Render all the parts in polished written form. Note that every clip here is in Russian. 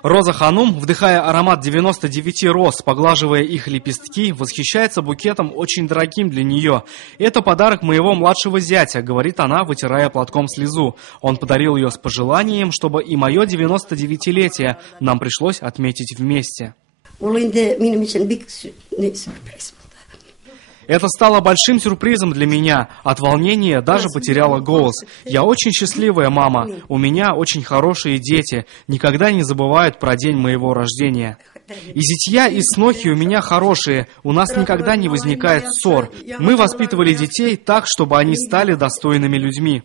Роза Ханум, вдыхая аромат 99 роз, поглаживая их лепестки, восхищается букетом, очень дорогим для нее. «Это подарок моего младшего зятя», — говорит она, вытирая платком слезу. «Он подарил ее с пожеланием, чтобы и мое 99-летие нам пришлось отметить вместе». Это стало большим сюрпризом для меня. От волнения даже потеряла голос. Я очень счастливая мама. У меня очень хорошие дети. Никогда не забывают про день моего рождения. И зятья, и снохи у меня хорошие. У нас никогда не возникает ссор. Мы воспитывали детей так, чтобы они стали достойными людьми.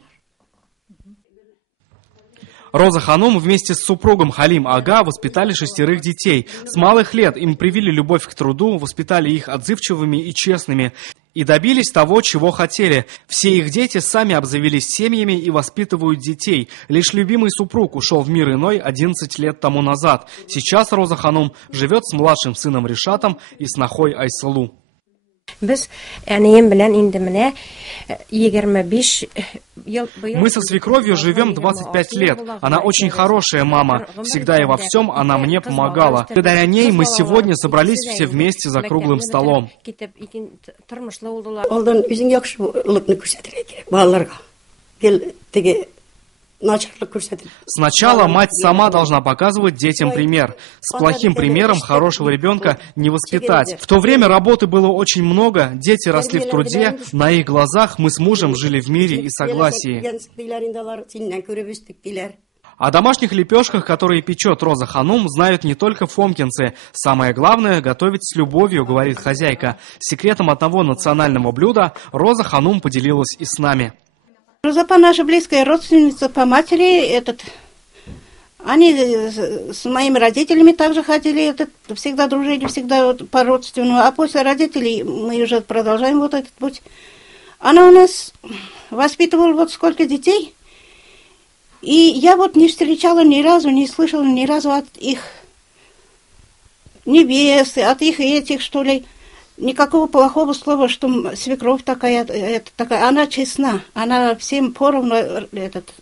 Роза Ханум вместе с супругом Халим Ага воспитали 6 детей. С малых лет им привили любовь к труду, воспитали их отзывчивыми и честными. И добились того, чего хотели. Все их дети сами обзавелись семьями и воспитывают детей. Лишь любимый супруг ушел в мир иной 11 лет тому назад. Сейчас Роза Ханум живет с младшим сыном Ришатом и снохой Айсалу. Мы со свекровью живем 25 лет. Она очень хорошая мама. Всегда и во всем она мне помогала. Благодаря ней мы сегодня собрались все вместе за круглым столом. Сначала мать сама должна показывать детям пример. С плохим примером хорошего ребенка не воспитать. В то время работы было очень много, дети росли в труде, на их глазах мы с мужем жили в мире и согласии. О домашних лепешках, которые печет Роза Ханум, знают не только фомкинцы. Самое главное – готовить с любовью, говорит хозяйка. Секретом одного национального блюда Роза Ханум поделилась и с нами. Розапа наша близкая родственница по матери, они с моими родителями также ходили, всегда дружили, всегда по-родственному. А после родителей мы уже продолжаем этот путь. Она у нас воспитывала сколько детей, и я не встречала ни разу, не слышала ни разу от их невесты, от их этих, что ли, никакого плохого слова, что свекровь такая. Она честна, она всем поровну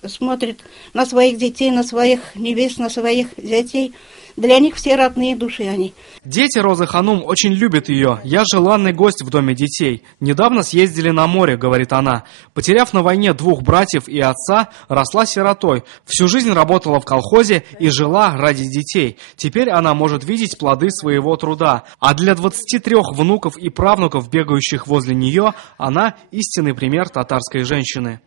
смотрит на своих детей, на своих невест, на своих зятей. Для них все родные души они. Дети Розы Ханум очень любят ее. Я желанный гость в доме детей. Недавно съездили на море, говорит она. Потеряв на войне 2 братьев и отца, росла сиротой. Всю жизнь работала в колхозе и жила ради детей. Теперь она может видеть плоды своего труда. А для 23 внуков и правнуков, бегающих возле нее, она истинный пример татарской женщины.